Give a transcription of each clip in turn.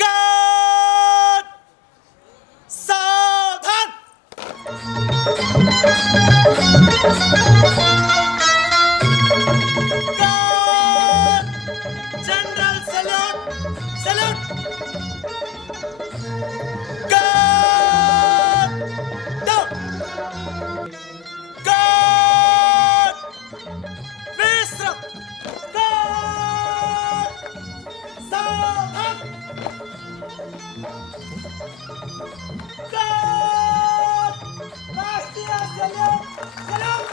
God! सावधान! God! General salute! Salute! God! Down! God! विश्राम! God! सावधान! God! राष्ट्रीय salute! Salute!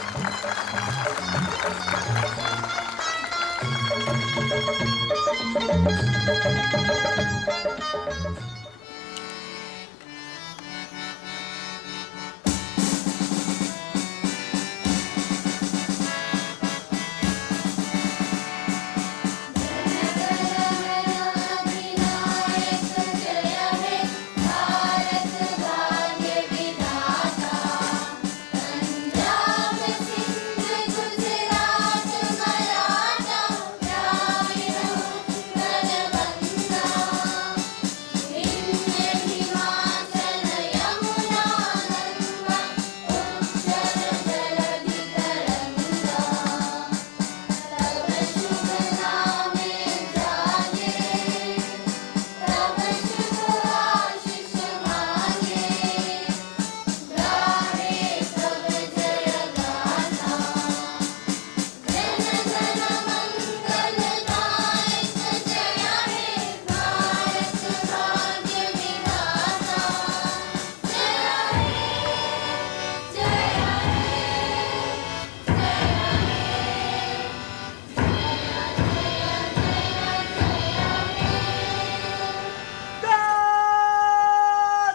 God!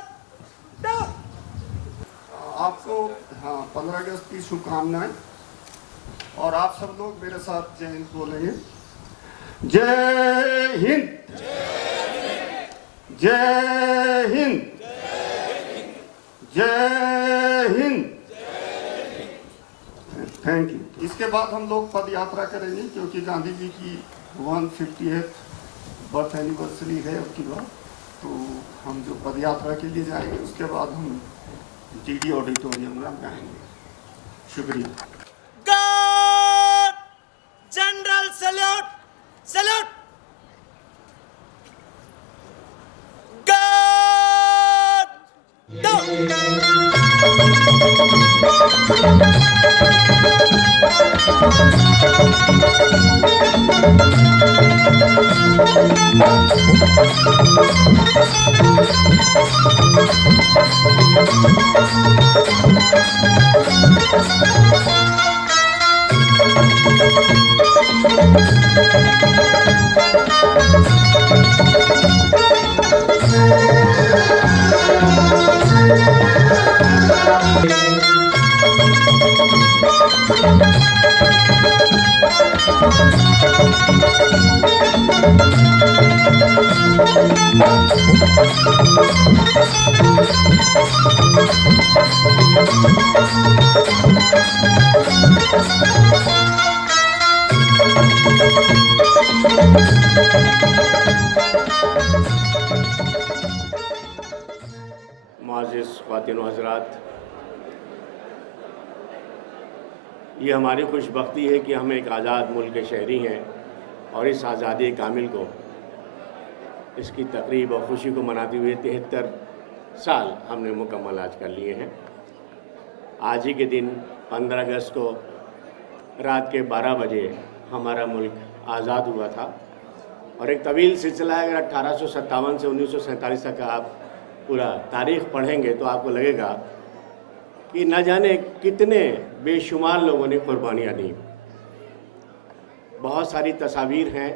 Down! आपको 15 अगस्त की शुभकामनाएं और आप सब लोग मेरे साथ जय हिंद बोलेंगे। जय हिंद, जय हिंद, जय हिंद। Thank you. इसके बाद हम लोग पद यात्रा करेंगे क्योंकि गांधी जी की 150th बर्थ एनिवर्सरी है उसकी बात, तो हम जो पद यात्रा के लिए जाएंगे उसके बाद हम डीडी ऑडिटोरियम में गाएंगे। शुक्रिया। God! General salute! Salute! God! Down! मुअज़्ज़िज़ ख़वातीन व हज़रात, ये हमारी खुशबख्ती है कि हम एक आज़ाद मुल्क के शहरी हैं और इस आज़ादी कामिल को, इसकी तक़रीब और ख़ुशी को मनाते हुए 73 साल हमने मुकम्मल आज कर लिए हैं। आज ही के दिन 15 अगस्त को रात के 12 बजे हमारा मुल्क आज़ाद हुआ था और एक तवील सिलसिला है। अगर 1857 से 1947 तक आप पूरा तारीख पढ़ेंगे तो आपको लगेगा कि न जाने कितने बेशुमार लोगों ने कुर्बानियाँ दी। बहुत सारी तस्वीर हैं,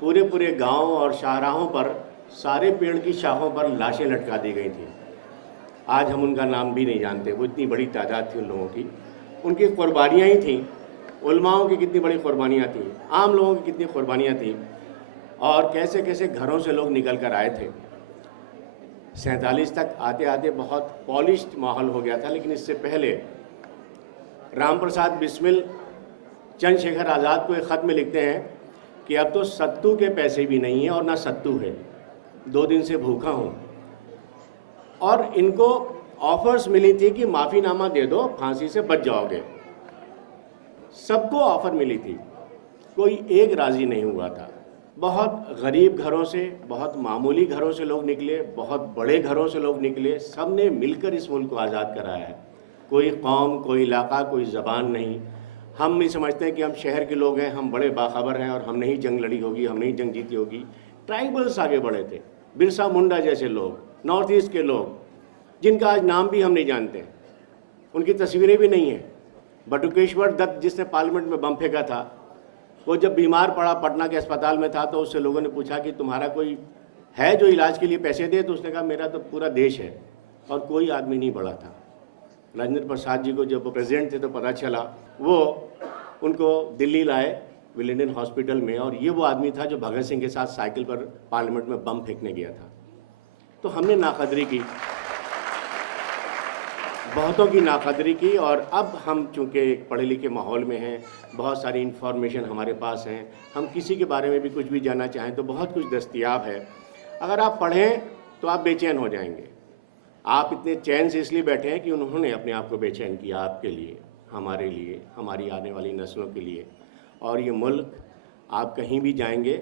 पूरे पूरे गांव और शाहराहों पर सारे पेड़ की शाखों पर लाशें लटका दी गई थी। आज हम उनका नाम भी नहीं जानते, वो इतनी बड़ी तादाद थी उन लोगों की, उनकी कुर्बानियाँ ही थीं। उलमाओं की कितनी बड़ी कुर्बानियाँ थीं, आम लोगों की कितनी कुर्बानियाँ थीं, और कैसे कैसे घरों से लोग निकल कर आए थे। 47 तक आते आते बहुत पॉलिश्ड माहौल हो गया था, लेकिन इससे पहले राम प्रसाद बिस्मिल चंद्रशेखर आज़ाद को एक ख़त में लिखते हैं कि अब तो सत्तू के पैसे भी नहीं हैं और ना सत्तू है, 2 दिन से भूखा हूँ। और इनको ऑफर्स मिली थी कि माफ़ीनामा दे दो, फांसी से बच जाओगे। सबको ऑफ़र मिली थी, कोई एक राज़ी नहीं हुआ था। बहुत गरीब घरों से, बहुत मामूली घरों से लोग निकले, बहुत बड़े घरों से लोग निकले, सब ने मिलकर इस मुल्क को आज़ाद कराया है। कोई कौम, कोई इलाका, कोई ज़बान नहीं। हम नहीं समझते हैं कि हम शहर के लोग हैं, हम बड़े बाखबर हैं और हमने ही जंग लड़ी होगी, हमने ही जंग जीती होगी। ट्राइबल्स आगे बढ़े थे, बिरसा मुंडा जैसे लोग, नॉर्थ ईस्ट के लोग, जिनका आज नाम भी हम नहीं जानते, उनकी तस्वीरें भी नहीं हैं। बटुकेश्वर दत्त जिसने पार्लियामेंट में बम फेंका था, वो जब बीमार पड़ा, पटना के अस्पताल में था, तो उससे लोगों ने पूछा कि तुम्हारा कोई है जो इलाज के लिए पैसे दे, तो उसने कहा मेरा तो पूरा देश है, और कोई आदमी नहीं बढ़ा था। राजेंद्र प्रसाद जी को जब वो प्रेसिडेंट थे तो पता चला, वो उनको दिल्ली लाए विलिंगडन हॉस्पिटल में, और ये वो आदमी था जो भगत सिंह के साथ साइकिल पर पार्लियामेंट में बम फेंकने गया था। तो हमने नाकदरी की, बहुतों की नाकदरी की, और अब हम चूँकि एक पढ़े लिखे माहौल में हैं, बहुत सारी इन्फॉर्मेशन हमारे पास हैं, हम किसी के बारे में भी कुछ भी जानना चाहें तो बहुत कुछ दस्तयाब है। अगर आप पढ़ें तो आप बेचैन हो जाएंगे। आप इतने चैन से इसलिए बैठे हैं कि उन्होंने अपने आप को बेचैन किया आपके लिए, हमारे लिए, हमारी आने वाली नस्लों के लिए। और ये मुल्क, आप कहीं भी जाएंगे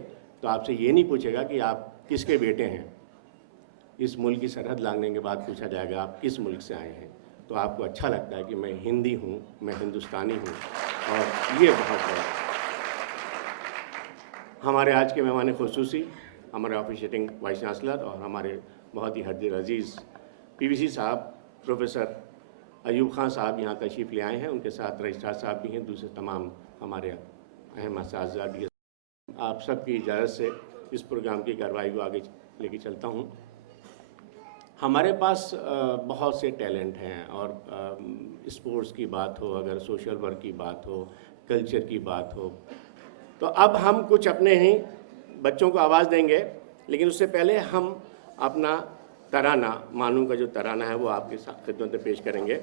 तो आपसे ये नहीं पूछेगा कि आप किसके बेटे हैं। इस मुल्क की सरहद लांघने के बाद पूछा जाएगा आप किस मुल्क से आए हैं, तो आपको अच्छा लगता है कि मैं हिंदी हूँ, मैं हिंदुस्तानी हूँ, और ये बहुत बड़ा। हमारे आज के मेहमान खुसूसी हमारे ऑफिशिएटिंग वाइस चांसलर और हमारे बहुत ही हरदिल अजीज़ PVC साहब, प्रोफेसर अयूब खान साहब यहाँ तशरीफ़ ले आए हैं, उनके साथ रजिस्ट्रार साहब भी हैं, दूसरे तमाम हमारे अहम असातिज़ा भी हैं। आप सबकी इजाज़त से इस प्रोग्राम की कार्रवाई को आगे लेके चलता हूँ। हमारे पास बहुत से टैलेंट हैं, और स्पोर्ट्स की बात हो, अगर सोशल वर्क की बात हो, कल्चर की बात हो, तो अब हम कुछ अपने ही बच्चों को आवाज़ देंगे, लेकिन उससे पहले हम अपना तराना, मानू का जो तराना है वो आपके साथ खिदमत में पेश करेंगे।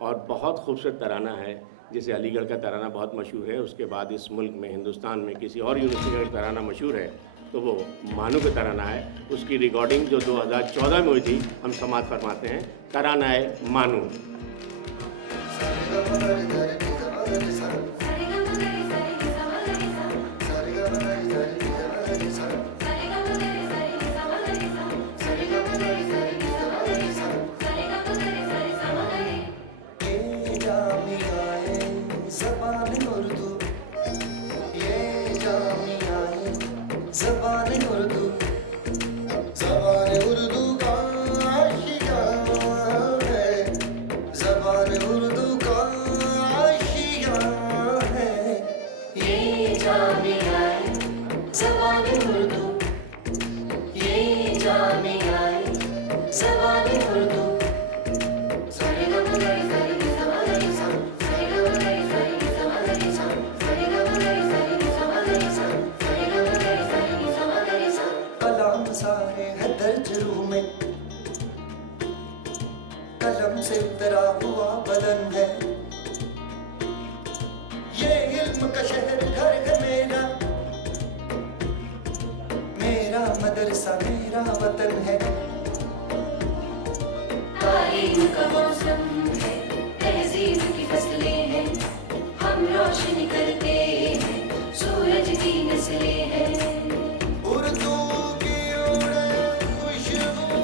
और बहुत खूबसूरत तराना है, जैसे अलीगढ़ का तराना बहुत मशहूर है, उसके बाद इस मुल्क में, हिंदुस्तान में किसी और यूनिवर्सिटी का तराना मशहूर है, तो वो मानू का तराना है। उसकी रिकॉर्डिंग जो 2014 में हुई थी, हम समात फरमाते हैं, तराना है मानू। कलम से उतरा हुआ बदन है, ये इल्म का शहर घर है मेरा, मेरा मदरसा मेरा वतन है। तालीम का मौसम है, तहजीब की फसलें हैं, हम रोशनी करते हैं, सूरज की नस्लें हैं। उर्दू की उड़े खुशबू,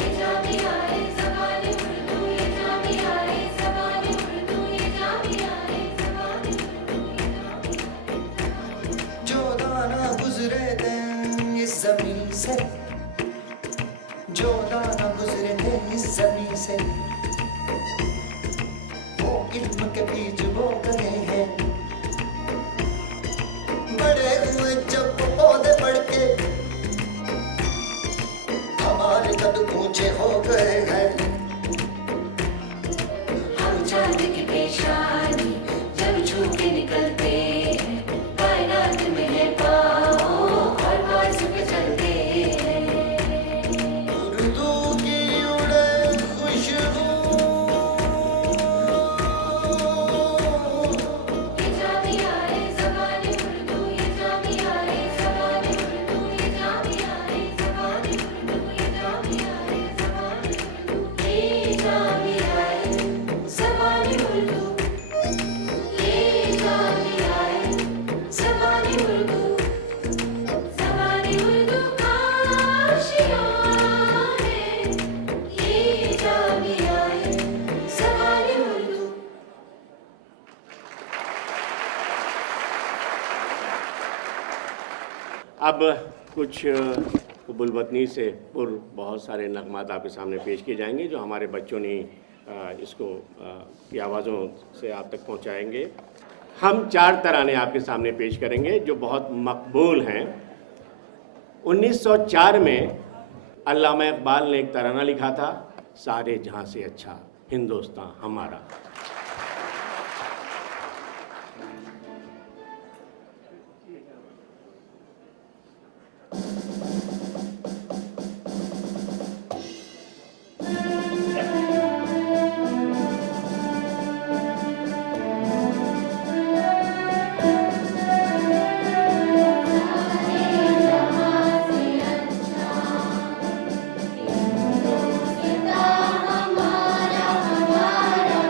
ये जामिया है ज़बान उर्दू, ये जामिया है ज़बान उर्दू, ये जामिया है ज़बान उर्दू, ये जामिया है ज़बान उर्दू। जो दाना गुजरे दिन जो दाना गुजरे थे इस जमीन से, वो इल्म के बीज बो गए हैं। बड़े हुए जब पौधे बढ़ के, हमारे कद ऊंचे हो गए हैं। हम चांद की पेशानी जब छू के निकलते हैं, कायनात में है पाँव और पास पे चलते हैं। उर्दू की उड़े खुशबू, ये जामिया है ज़बान उर्दू, ये जामिया है ज़बान उर्दू, ये जामिया है ज़बान उर्दू, ये जामिया है ज़बान उर्दू, ये जामिया है ज़बान उर्दू, ये जामिया है ज़बान उर्दू, ज़बान उर्दू का आशियाँ है, ये जामिया है ज़बान उर्दू। अब कुछ बुलवतनी से बहुत सारे नगमात आपके सामने पेश किए जाएंगे जो हमारे बच्चों ने इसको की आवाज़ों से आप तक पहुंचाएंगे। हम 4 तराने आपके सामने पेश करेंगे जो बहुत मकबूल हैं। 1904 में अल्लामा इकबाल ने एक तराना लिखा था, सारे जहां से अच्छा हिंदुस्तान हमारा। हमारा हमारा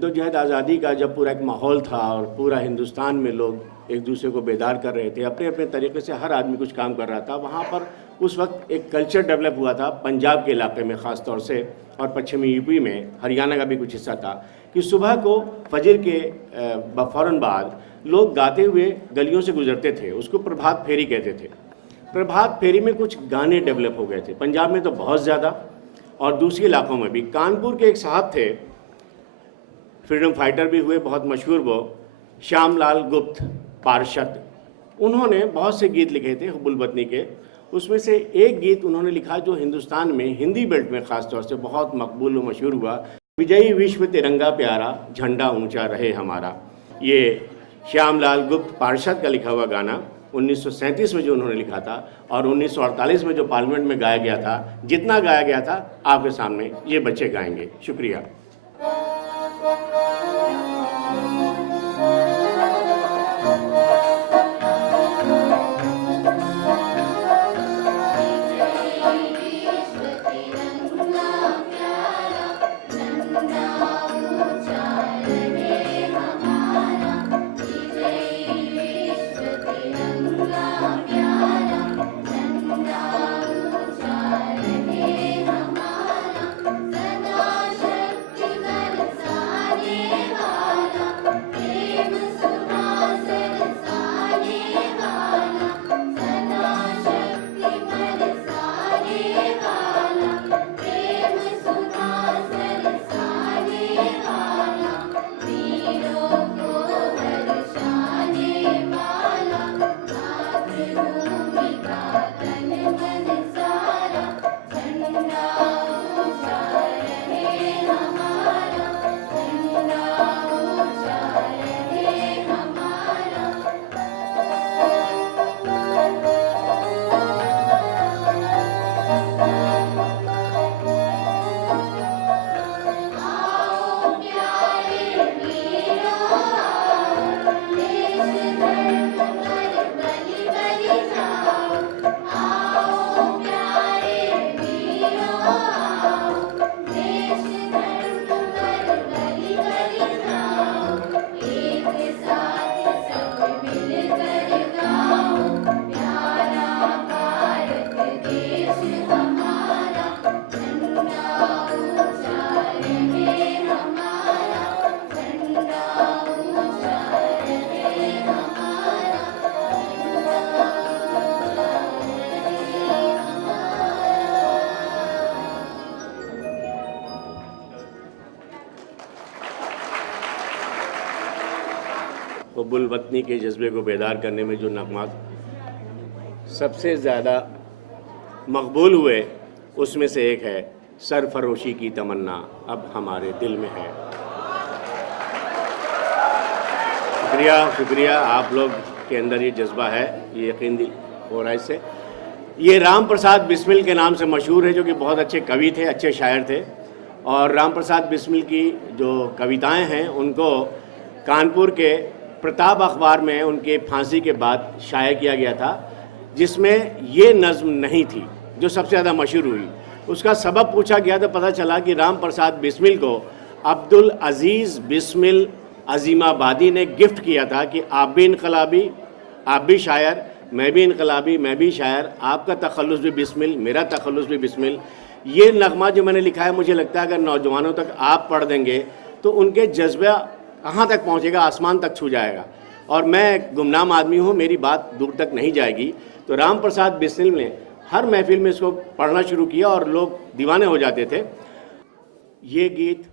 जद्दोजहद आज़ादी का जब पूरा एक माहौल था और पूरा हिंदुस्तान में लोग एक दूसरे को बेदार कर रहे थे, अपने अपने तरीके से हर आदमी कुछ काम कर रहा था, वहाँ पर उस वक्त एक कल्चर डेवलप हुआ था पंजाब के इलाके में ख़ास तौर से, और पश्चिमी यूपी में, हरियाणा का भी कुछ हिस्सा था, कि सुबह को फजर के फ़ौरन बाद लोग गाते हुए गलियों से गुजरते थे। उसको प्रभात फेरी कहते थे। प्रभात फेरी में कुछ गाने डेवलप हो गए थे, पंजाब में तो बहुत ज़्यादा और दूसरे इलाकों में भी। कानपुर के एक साहब थे, फ्रीडम फाइटर भी हुए, बहुत मशहूर, वो श्यामलाल गुप्त पार्षद। उन्होंने बहुत से गीत लिखे थे हुब्बुल वतनी के। उसमें से एक गीत उन्होंने लिखा जो हिंदुस्तान में हिंदी बेल्ट में ख़ास तौर से बहुत मकबूल व मशहूर हुआ, विजयी विश्व तिरंगा प्यारा, झंडा ऊंचा रहे हमारा। ये श्यामलाल गुप्त पार्षद का लिखा हुआ गाना 1937 में जो उन्होंने लिखा था, और 1948 में जो पार्लियामेंट में गाया गया था, जितना गाया गया था आपके सामने ये बच्चे गाएंगे। शुक्रिया। हुब्बुल वतनी के जज्बे को बेदार करने में जो नगमात सबसे ज़्यादा मकबूल हुए, उसमें से एक है सरफरोशी की तमन्ना अब हमारे दिल में है। शुक्रिया, आप लोग के अंदर ये जज्बा है, ये यकीन हो रहा है इससे। ये राम प्रसाद बिस्मिल के नाम से मशहूर है, जो कि बहुत अच्छे कवि थे, अच्छे शायर थे। और राम प्रसाद बिस्मिल की जो कविताएं हैं उनको कानपुर के प्रताप अखबार में उनके फांसी के बाद शाया किया गया था, जिसमें ये नज़्म नहीं थी जो सबसे ज़्यादा मशहूर हुई। उसका सबब पूछा गया तो पता चला कि राम प्रसाद बिस्मिल को अब्दुल अज़ीज़ बिस्मिल अज़ीमाबादी ने गिफ्ट किया था कि आप भी इनकलाबी, आप भी शायर, मैं भी इनकलाबी, मैं भी शायर, आपका तखल्लुस भी बिस्मिल, मेरा तखल्लुस भी बिस्मिल। ये नगमा जो मैंने लिखा है, मुझे लगता है अगर नौजवानों तक आप पढ़ देंगे तो उनके जज्बा कहाँ तक पहुँचेगा, आसमान तक छू जाएगा। और मैं गुमनाम आदमी हूँ, मेरी बात दूर तक नहीं जाएगी। तो राम प्रसाद बिस्मिल ने हर महफिल में इसको पढ़ना शुरू किया और लोग दीवाने हो जाते थे। ये गीत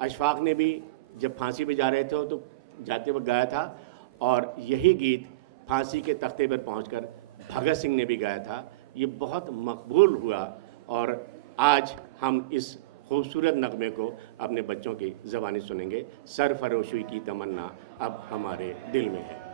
अशफाक ने भी जब फांसी पे जा रहे थे तो जाते वक्त गाया था, और यही गीत फांसी के तख्ते पर पहुंचकर भगत सिंह ने भी गाया था। ये बहुत मकबूल हुआ और आज हम इस खूबसूरत नगमे को अपने बच्चों की ज़बानी सुनेंगे। सरफरोशी की तमन्ना अब हमारे दिल में है।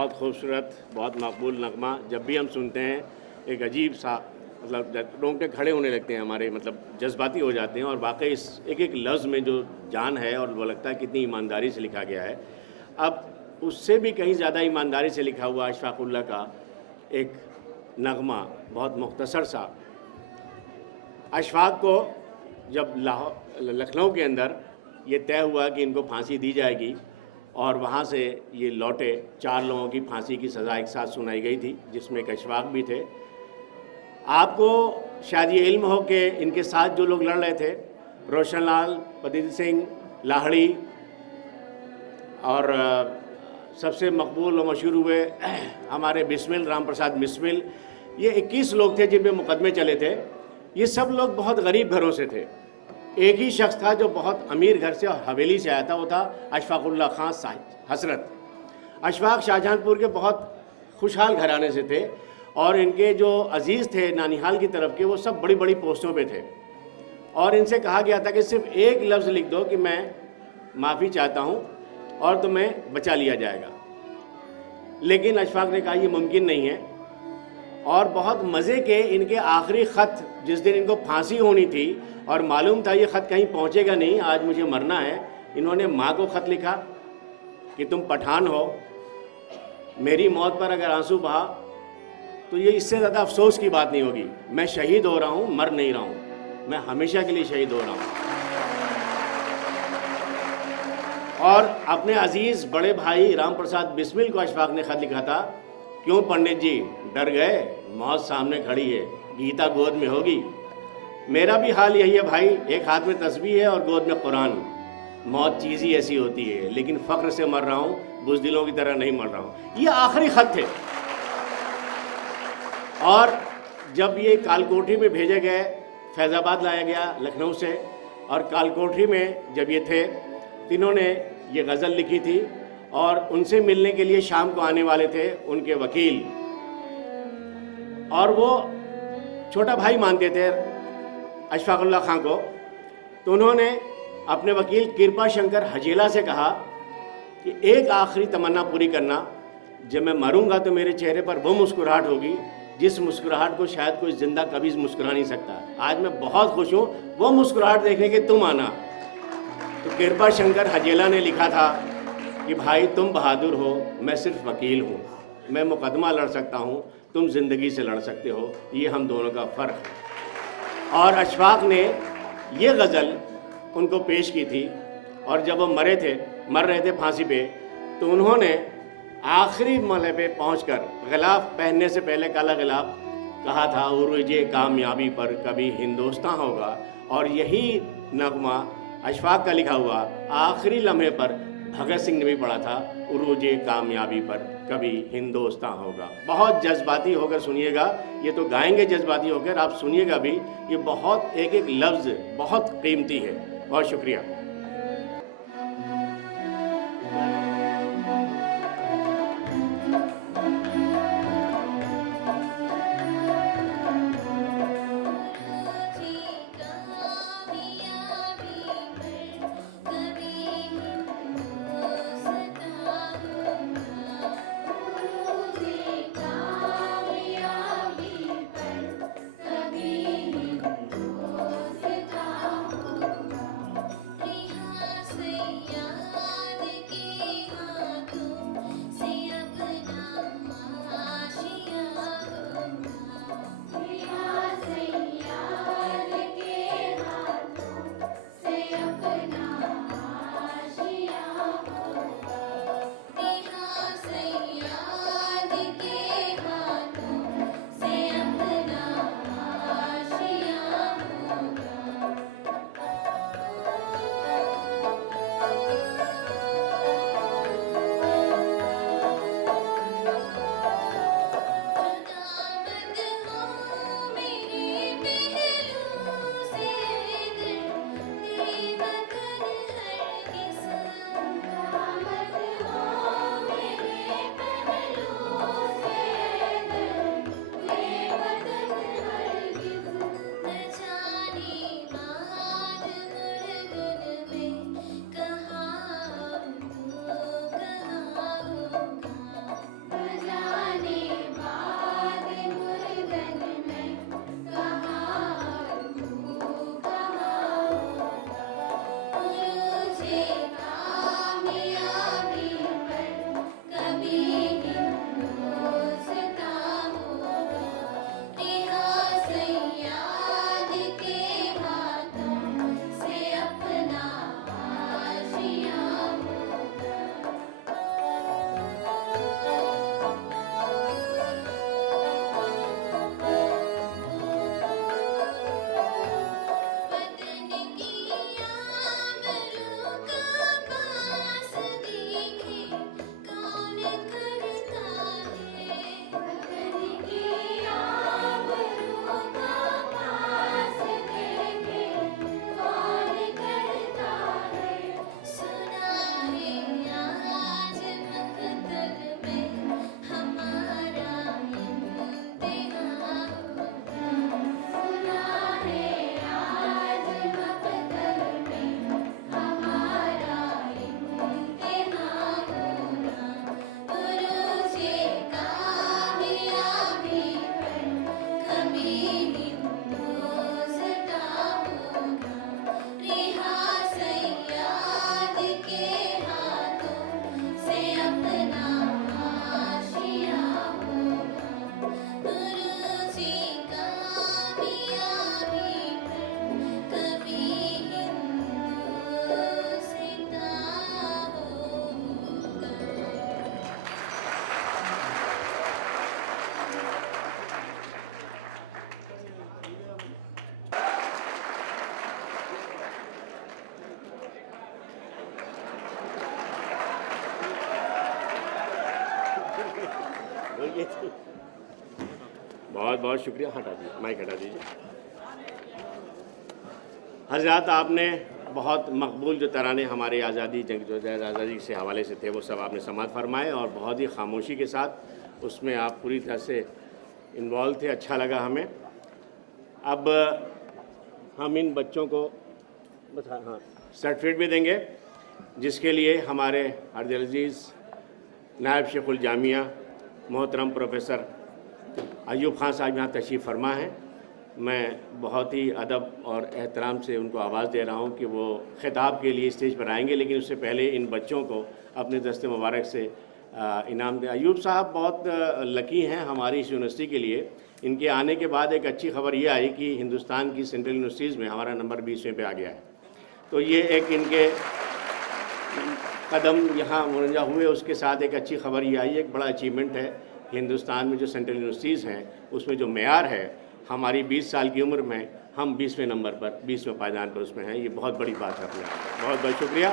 बहुत खूबसूरत, बहुत मकबूल नगमा। जब भी हम सुनते हैं एक अजीब सा मतलब रोंगटे खड़े होने लगते हैं हमारे, मतलब जज्बाती हो जाते हैं। और वाकई इस एक एक लफ्ज़ में जो जान है और वो लगता है कितनी ईमानदारी से लिखा गया है। अब उससे भी कहीं ज़्यादा ईमानदारी से लिखा हुआ अशफाकुल्लाह का एक नगमा, बहुत मुख्तसर सा। अशफाक को जब लखनऊ के अंदर ये तय हुआ कि इनको फांसी दी जाएगी और वहाँ से ये लौटे, 4 लोगों की फांसी की सज़ा एक साथ सुनाई गई थी, जिसमें एक अशफाक भी थे। आपको शायद ये इल्म हो कि इनके साथ जो लोग लड़ रहे थे, रोशन लाल, पतित सिंह लाहड़ी और सबसे मकबूल और मशहूर हुए हमारे बिस्मिल, राम प्रसाद बिस्मिल, ये 21 लोग थे जिन पे मुकदमे चले थे। ये सब लोग बहुत गरीब घरों से थे। एक ही शख्स था जो बहुत अमीर घर से और हवेली से आया था, वो था अशफाकुल्लाह खां हसरत। अशफाक शाहजहांपुर के बहुत खुशहाल घराने से थे और इनके जो अजीज़ थे नानिहाल की तरफ के, वो सब बड़ी बड़ी पोस्टों पे थे। और इनसे कहा गया था कि सिर्फ एक लफ्ज़ लिख दो कि मैं माफ़ी चाहता हूँ और तुम्हें बचा लिया जाएगा। लेकिन अशफाक ने कहा ये मुमकिन नहीं है। और बहुत मज़े के इनके आखिरी ख़त, जिस दिन इनको फांसी होनी थी और मालूम था ये ख़त कहीं पहुँचेगा नहीं, आज मुझे मरना है, इन्होंने माँ को ख़त लिखा कि तुम पठान हो, मेरी मौत पर अगर आंसू बहा तो ये इससे ज़्यादा अफसोस की बात नहीं होगी। मैं शहीद हो रहा हूँ, मर नहीं रहा हूँ, मैं हमेशा के लिए शहीद हो रहा हूँ। और अपने अजीज़ बड़े भाई राम प्रसाद बिस्मिल को अशफाक ने ख़त लिखा था, क्यों पंडित जी डर गए, मौत सामने खड़ी है, गीता गोद में होगी। मेरा भी हाल यही है भाई, एक हाथ में तस्बीह है और गोद में कुरान। मौत चीज़ ही ऐसी होती है, लेकिन फ़ख्र से मर रहा हूँ, बुज़दिलों की तरह नहीं मर रहा हूँ। ये आखिरी ख़त थे। और जब ये कालकोठरी में भेजे गए, फैज़ाबाद लाया गया लखनऊ से, और कालकोठरी में जब ये थे, तीनों ने ये गज़ल लिखी थी और उनसे मिलने के लिए शाम को आने वाले थे उनके वकील, और वो छोटा भाई मानते थे अशफाकुल्लाह खां को। तो उन्होंने अपने वकील कृपा शंकर हजेला से कहा कि एक आखिरी तमन्ना पूरी करना, जब मैं मरूंगा तो मेरे चेहरे पर वो मुस्कुराहट होगी जिस मुस्कुराहट को शायद कोई ज़िंदा कभी मुस्कुरा नहीं सकता। आज मैं बहुत खुश हूँ वो मुस्कुराहट देखने के तुम आना। तो कृपा शंकर हजेला ने लिखा था कि भाई तुम बहादुर हो, मैं सिर्फ वकील हूँ, मैं मुकदमा लड़ सकता हूँ, तुम ज़िंदगी से लड़ सकते हो, ये हम दोनों का फ़र्क है। और अशफाक ने ये गज़ल उनको पेश की थी, और जब वो मर रहे थे फांसी पे, तो उन्होंने आखिरी मरहले पे पहुंचकर गिलाफ पहनने से पहले काला गिलाफ कहा था, उरूजे कामयाबी पर कभी हिंदुस्तान होगा। और यही नगमा अशफाक का लिखा हुआ आखिरी लम्हे पर भगत सिंह ने भी पढ़ा था, उरूजे कामयाबी पर कभी हिंदुस्तान होगा। बहुत जज्बाती होकर सुनिएगा, ये तो गाएंगे जज्बाती होकर, आप सुनिएगा भी, ये बहुत एक एक लफ्ज़ बहुत कीमती है। बहुत शुक्रिया। कभी बहुत बहुत शुक्रिया। हटा दीजिए, माइक हटा दीजिए। हजरात, आपने बहुत मकबूल जो तराने हमारे आज़ादी जंग जो आज़ादी से हवाले से थे वो सब आपने समाअत फरमाए और बहुत ही खामोशी के साथ उसमें आप पूरी तरह से इन्वॉल्व थे। अच्छा लगा हमें। अब हम इन बच्चों को बस हाँ सर्टिफिकेट भी देंगे, जिसके लिए हमारे अर्दिल अजीज़ नायब शेखुल जामिया मोहतरम प्रोफेसर अयूब खान साहब यहाँ तशरीफ़ फरमा हैं। मैं बहुत ही अदब और एहतराम से उनको आवाज़ दे रहा हूँ कि वो ख़िताब के लिए स्टेज पर आएंगे, लेकिन उससे पहले इन बच्चों को अपने दस्ते मुबारक से इनाम दें। अयूब साहब बहुत लकी हैं हमारी इस यूनिवर्सिटी के लिए। इनके आने के बाद एक अच्छी खबर ये आई कि हिंदुस्तान की सेंट्रल यूनिवर्सिटीज़ में हमारा नंबर 20वें पे आ गया है। तो ये एक इनके कदम यहाँ मुरंजा हुए, उसके साथ एक अच्छी खबर ये आई, एक बड़ा अचीवमेंट है। हिंदुस्तान में जो सेंट्रल यूनिवर्सिटीज़ हैं उसमें जो मेयार है, हमारी 20 साल की उम्र में हम 20वें नंबर पर 20वें पायदान पर उसमें हैं। ये बहुत बड़ी बात है अपने आप। बहुत बहुत शुक्रिया।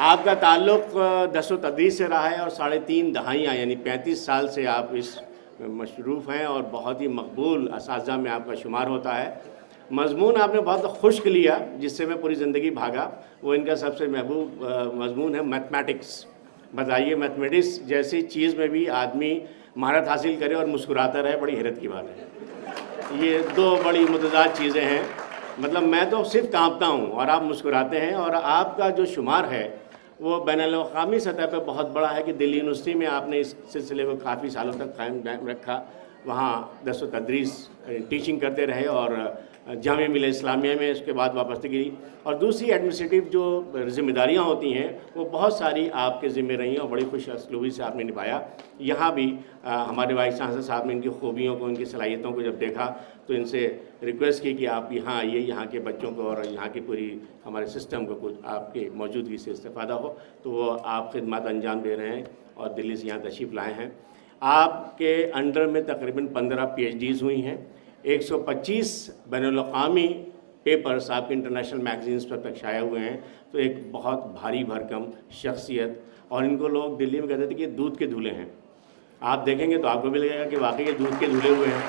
आपका ताल्लुक़ दर्स व तदरीस से रहा है और 3.5 दहाइयाँ यानी 35 साल से आप इस मशरूफ़ हैं और बहुत ही मकबूल असातिज़ा में आपका शुमार होता है। मज़मून आपने बहुत खुश्क लिया जिससे मैं पूरी ज़िंदगी भागा, वो इनका सबसे महबूब मज़मून है मैथमेटिक्स। बताइए, मैथमेटिक्स जैसी चीज़ में भी आदमी महारत हासिल करे और मुस्कुराता रहे, बड़ी हैरत की बात है। ये दो बड़ी मुतज़ाद चीज़ें हैं। मतलब मैं तो सिर्फ कांपता हूँ और आप मुस्कुराते हैं, और आपका जो शुमार है वो बैनुल-अक़वामी सतह पर बहुत बड़ा है कि दिल्ली यूनिवर्सिटी में आपने इस सिलसिले को काफ़ी सालों तक कायम रखा। वहाँ दर्स व तदरीस टीचिंग करते रहे और जामिया मिल्लत इस्लामिया में उसके बाद वापस की। और दूसरी एडमिनिस्ट्रेटिव जो जिम्मेदारियाँ होती हैं वो बहुत सारी आपके ज़िम्मे रही हैं और बड़ी खुश असलूबी से आपने निभाया। यहाँ भी हमारे वाइस चांसलर साहब ने इनकी खूबियों को, इनकी सलाहियतों को जब देखा तो इनसे रिक्वेस्ट की कि आप यहाँ आइए, यहाँ के बच्चों को और यहाँ की पूरी हमारे सिस्टम को कुछ आपके मौजूदगी से इस्तेफ़ादा हो। तो वो आप खिदमत अंजाम दे रहे हैं और दिल्ली से यहाँ तशरीफ़ लाए हैं। आपके अंडर में तकरीबन 15 PhDs हुई हैं, 125 बैनुल-अक़वामी पेपर्स आपके इंटरनेशनल मैगज़ीन्स पर प्रकाशाए हुए हैं। तो एक बहुत भारी भरकम शख्सियत, और इनको लोग दिल्ली में कहते थे कि दूध के दूल्हे हैं। आप देखेंगे तो आपको भी लगेगा कि वाकई ये दूध के दूल्हे हुए हैं।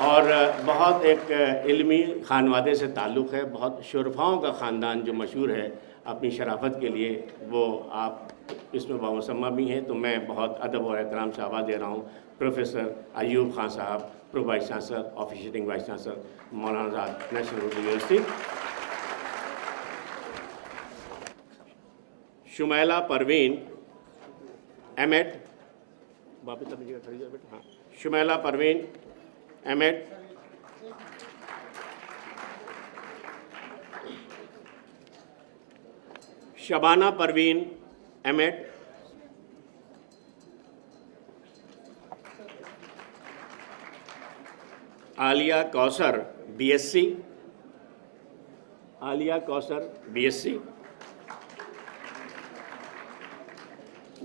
और बहुत एक इल्मी खानवादे से ताल्लुक़ है, बहुत शुरफाओं का ख़ानदान जो मशहूर है अपनी शराफत के लिए, वो आप इसमें बामुसम्मा भी हैं। तो मैं बहुत अदब और एहतराम से आवाज़ दे रहा हूँ प्रोफेसर अयूब खान साहब, pro vice chancellor, officiating vice chancellor, Maulana Azad national Urdu university. Shumaila Parveen M.Ed, वापस अपनी जगह खड़ी जाओ बेटा। हाँ, Shumaila Parveen M.Ed, Shabana Parveen M.Ed, Alia Kausar BSc, Alia Kausar BSc,